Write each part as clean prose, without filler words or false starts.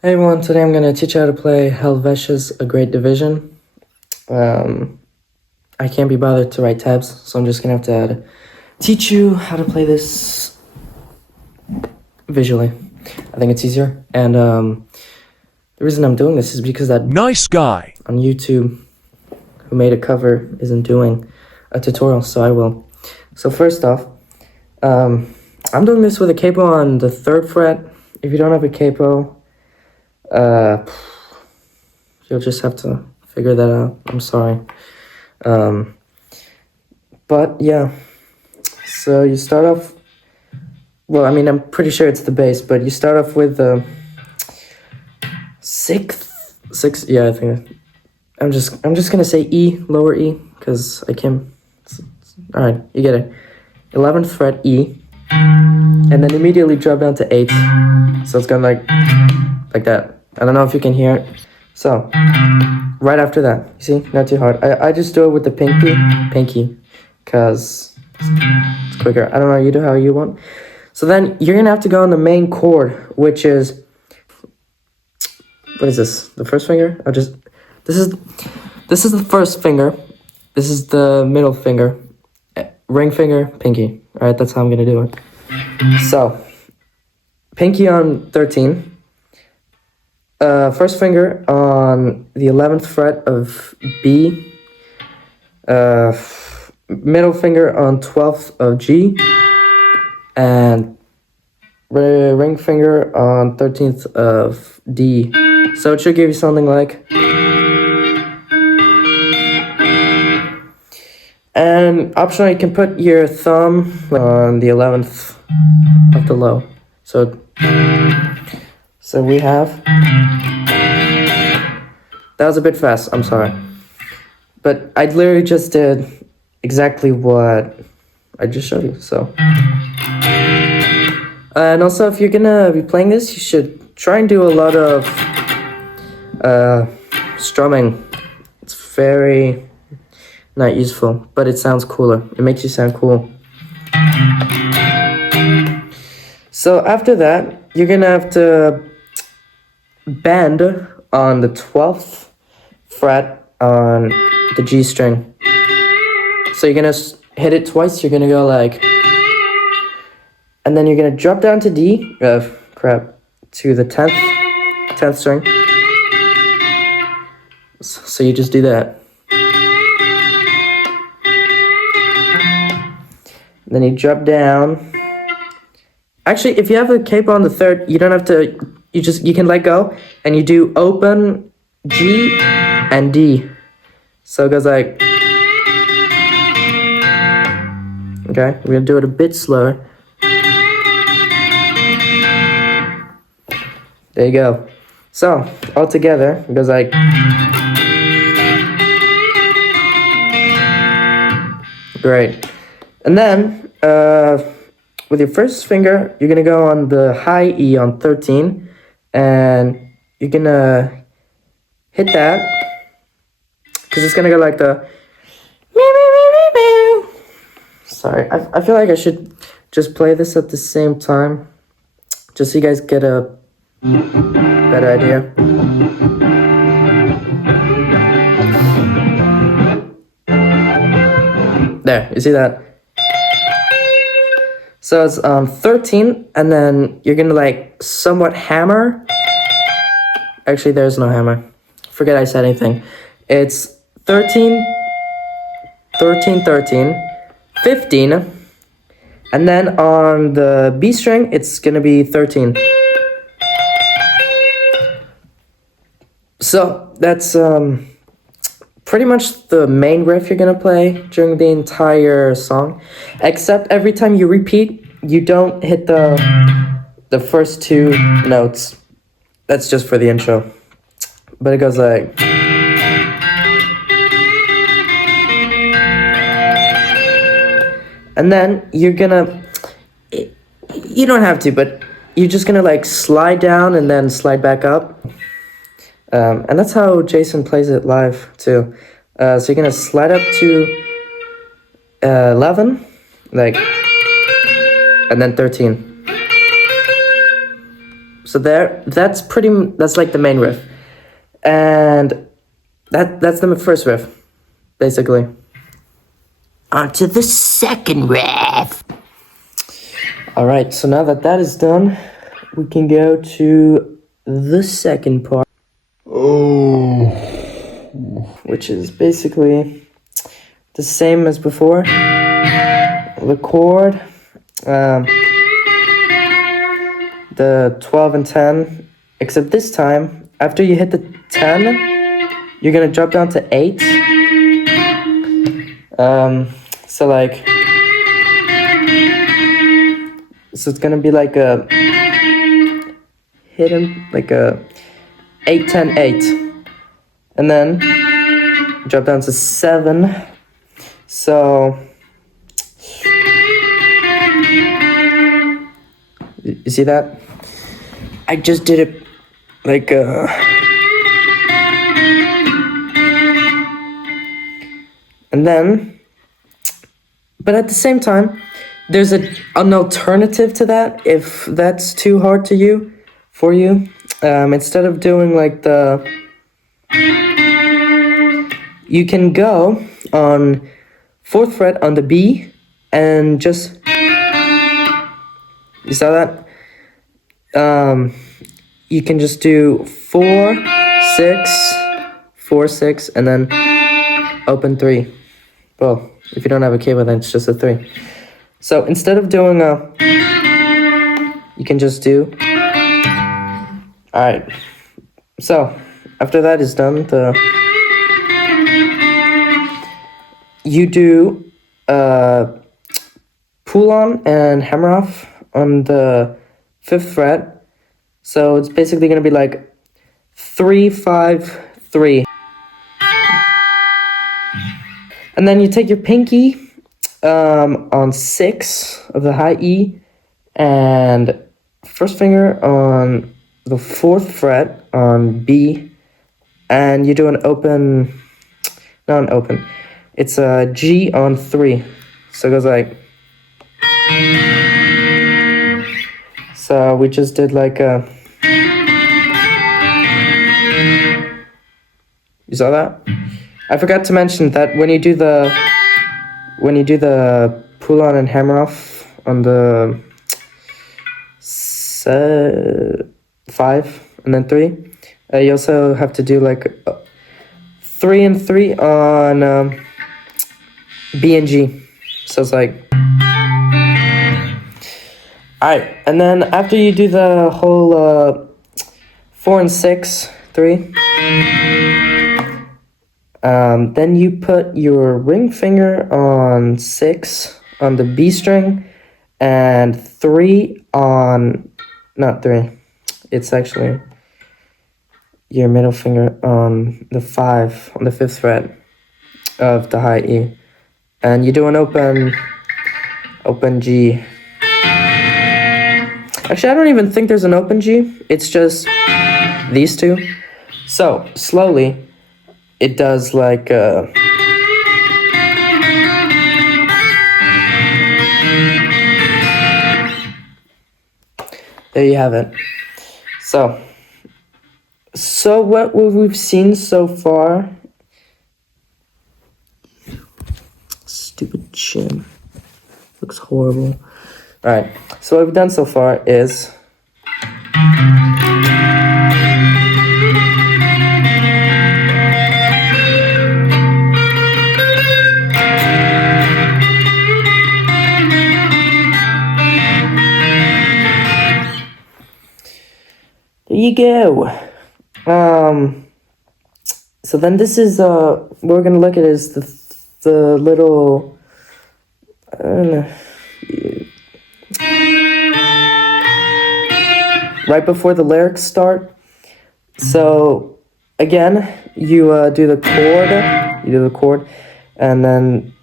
Hey everyone, today I'm going to teach you how to play Helvetia's A Great Division. I can't be bothered to write tabs, so I'm just going to have to teach you how to play this visually. I think it's easier, and the reason I'm doing this is because that Nice guy on YouTube who made a cover isn't doing a tutorial, so I will. So first off, I'm doing this with a capo on the 3rd fret. If you don't have a capo, you'll just have to figure that out. I'm sorry. But yeah, so you start off, well, I mean, I'm pretty sure it's the bass, but you start off with the 6th, yeah, I think, I'm just gonna say E, lower E, because I can, all right, you get it. 11th fret E, and then immediately drop down to 8th, so it's going like that. I don't know if you can hear it. So, right after that, you see, not too hard. I just do it with the pinky, because it's quicker. I don't know, you do how you want. So then, you're going to have to go on the main chord, which is, what is this? The first finger? This is the first finger. This is the middle finger. Ring finger, pinky. All right, that's how I'm going to do it. So, pinky on 13. First finger on the 11th fret of B, middle finger on 12th of G, and ring finger on 13th of D. So it should give you something like, and optionally you can put your thumb on the 11th of the low. So we have, that was a bit fast, I'm sorry. But I literally just did exactly what I just showed you, so. And also, if you're gonna be playing this, you should try and do a lot of strumming. It's very not useful, but it sounds cooler. It makes you sound cool. So after that, you're gonna have to bend on the 12th fret on the G string. So you're gonna hit it twice. You're gonna go like, and then you're gonna drop down to D, to the 10th string. So you just do that. Then you drop down. Actually, if you have a capo on the 3rd, you don't have to, you can let go, and you do open, G, and D. So it goes like, okay, we're gonna do it a bit slower. There you go. So, all together, it goes like, great. And then, with your first finger, you're gonna go on the high E on 13, and you're gonna hit that, because it's gonna go like the, sorry, I feel like I should just play this at the same time, just so you guys get a better idea. There, you see that? So it's 13, and then you're gonna like somewhat hammer. Actually, there's no hammer. Forget I said anything. It's 13, 13, 13, 15, and then on the B string, it's gonna be 13. So that's pretty much the main riff you're gonna play during the entire song, except every time you repeat, you don't hit the first 2 notes. That's just for the intro. But it goes like, and then you're gonna, you don't have to, but you're just gonna like slide down and then slide back up. And that's how Jason plays it live too. So you're gonna slide up to 11, like, and then 13. So that's like the main riff. And that's the first riff, basically. On to the second riff. Alright, so now that is done, we can go to the second part. Oh. Which is basically the same as before. The chord, the 12 and 10, except this time, after you hit the 10, you're gonna drop down to 8. So it's gonna be like a hidden, like a 8, 10, 8. And then drop down to 7. So you see that? I just did it like and then, but at the same time, there's an alternative to that. If that's too hard for you, instead of doing like you can go on 4th fret on the B and just, you saw that? You can just do 4, 6, 4, 6, and then open 3. Well, if you don't have a keyboard, then it's just a 3. So instead of doing you can just do. Alright. So after that is done, you do pull on and hammer off on the 5th fret. So it's basically gonna be like 3, 5, 3. And then you take your pinky on 6 of the high E and first finger on the 4th fret on B, and you do an open, not an open, it's a G on 3. So it goes like, so we just did like a, you saw that? I forgot to mention that when you do the pull on and hammer off on the 5 and then 3, you also have to do like 3 and 3 on B and G. So it's like, alright, and then after you do the whole 4 and 6, 3, then you put your ring finger on 6 on the B string and 3 on, not 3, it's actually your middle finger on the 5 on the 5th fret of the high E, and you do an open G. Actually, I don't even think there's an open G, it's just these two. So slowly it does like there you have it. So what we've seen so far, stupid chin, looks horrible. All right, so what we've done so far is there you go. So then this is what we're gonna look at is the little, I don't know, right before the lyrics start. So again, you do the chord, and then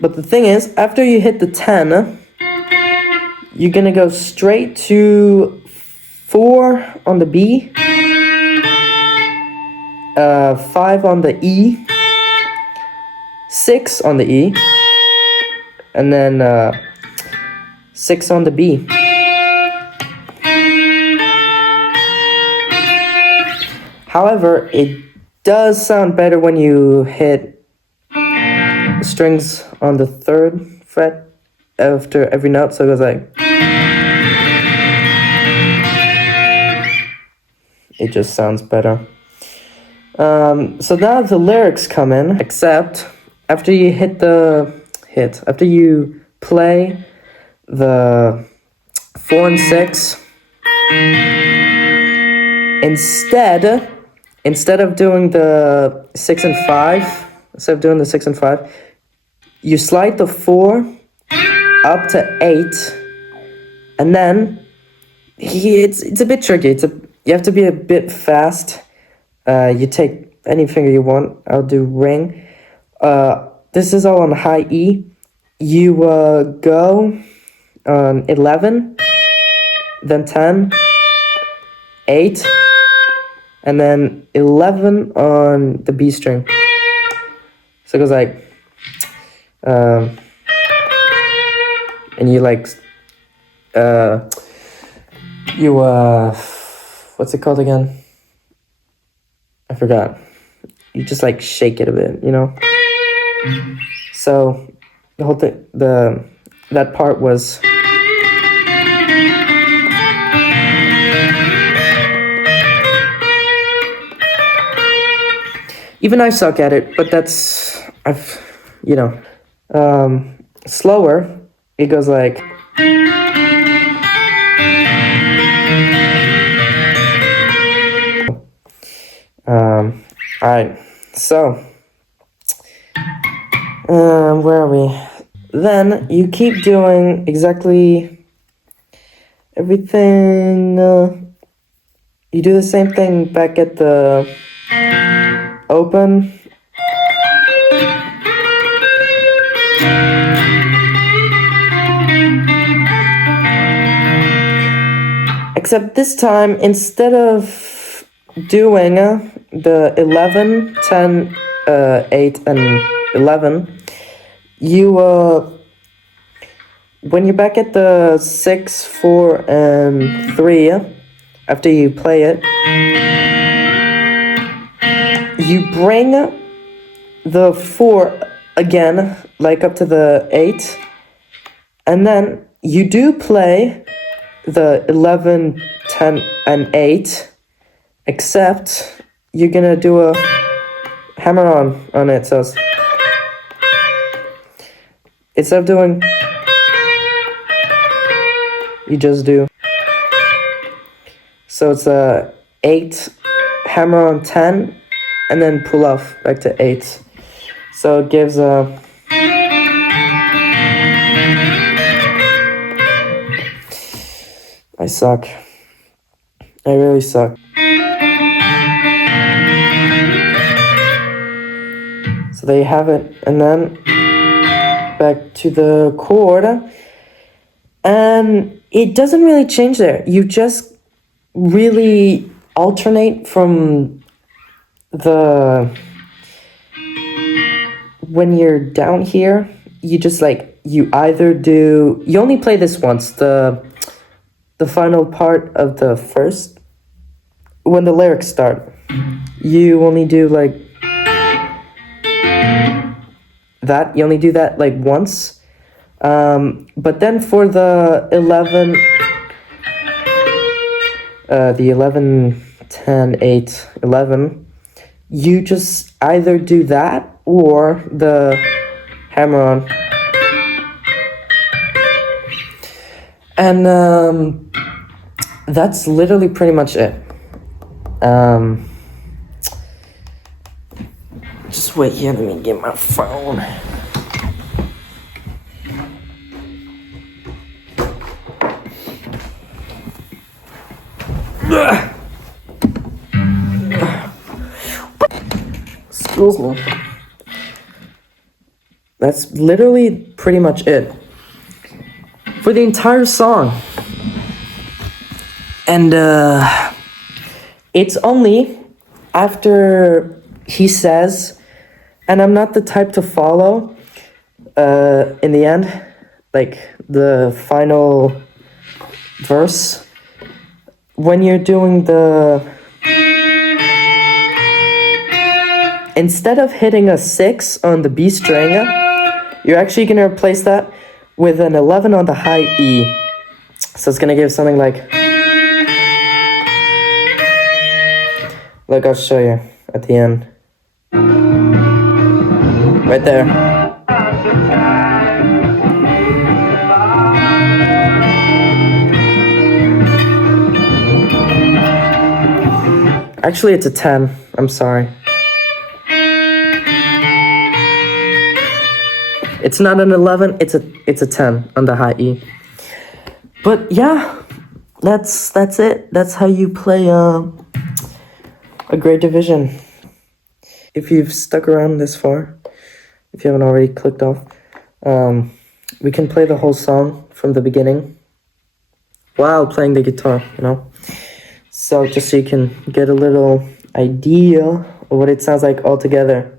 but the thing is, after you hit the 10, you're gonna go straight to 4 on the B, 5 on the E, 6 on the E, and then 6 on the B. However, it does sound better when you hit strings on the 3rd fret after every note, so it goes like... It just sounds better. So now the lyrics come in, except after you after you play the 4 and 6, instead of doing the 6 and 5, you slide the 4 up to 8, and then it's a bit tricky. You have to be a bit fast. You take any finger you want. I'll do ring. This is all on high E. You go on 11, then 10, 8, and then 11 on the B string. So it goes like, and you like, what's it called again? I forgot. You just like shake it a bit, you know? So the whole thing, that part was... Even I suck at it, but slower, it goes like... Alright, so, where are we? Then you keep doing exactly everything, you do the same thing back at the open. Except this time, instead of doing the 11, 10, 8, and 11, you, when you're back at the 6, 4, and 3, after you play it, you bring the 4 again, like up to the 8, and then you do play the 11, 10, and 8, except you're gonna do a hammer on it, so instead of doing, you just do, so it's a 8, hammer on 10, and then pull off back to 8, so it gives a... I suck. I really suck. So there you have it. And then back to the chord. And it doesn't really change there. You just really alternate from the... When you're down here, you just like, you either do... You only play this once, the final part of the first, when the lyrics start, you only do like that. You only do that like once. But then for the 11, 10, 8, 11, you just either do that or the hammer on. And that's literally pretty much it. Just wait here, let me get my phone. Excuse me. That's literally pretty much it for the entire song. And it's only after he says And I'm not the type to follow in the end, like the final verse. When you're doing instead of hitting a 6 on the B string, you're actually going to replace that with an 11 on the high E. So it's going to give something like, look, I'll show you at the end. Right there. Actually, it's a 10. I'm sorry. It's not an 11, it's a 10 on the high E. But yeah, that's it. That's how you play a great division. If you've stuck around this far, if you haven't already clicked off, we can play the whole song from the beginning while playing the guitar, you know? So just so you can get a little idea of what it sounds like all together.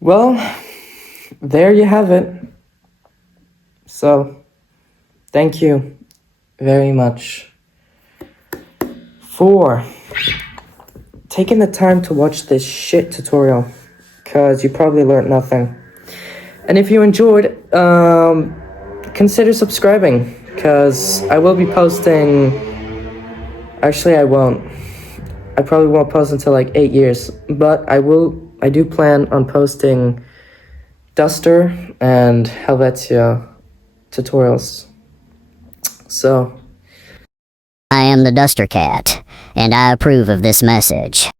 Well, there you have it. So, thank you very much for taking the time to watch this shit tutorial, because you probably learned nothing. And if you enjoyed, consider subscribing, because I will be posting... Actually, I won't. I probably won't post until like 8 years, but I do plan on posting Duster and Helvetia tutorials. So, I am the Duster Cat, and I approve of this message.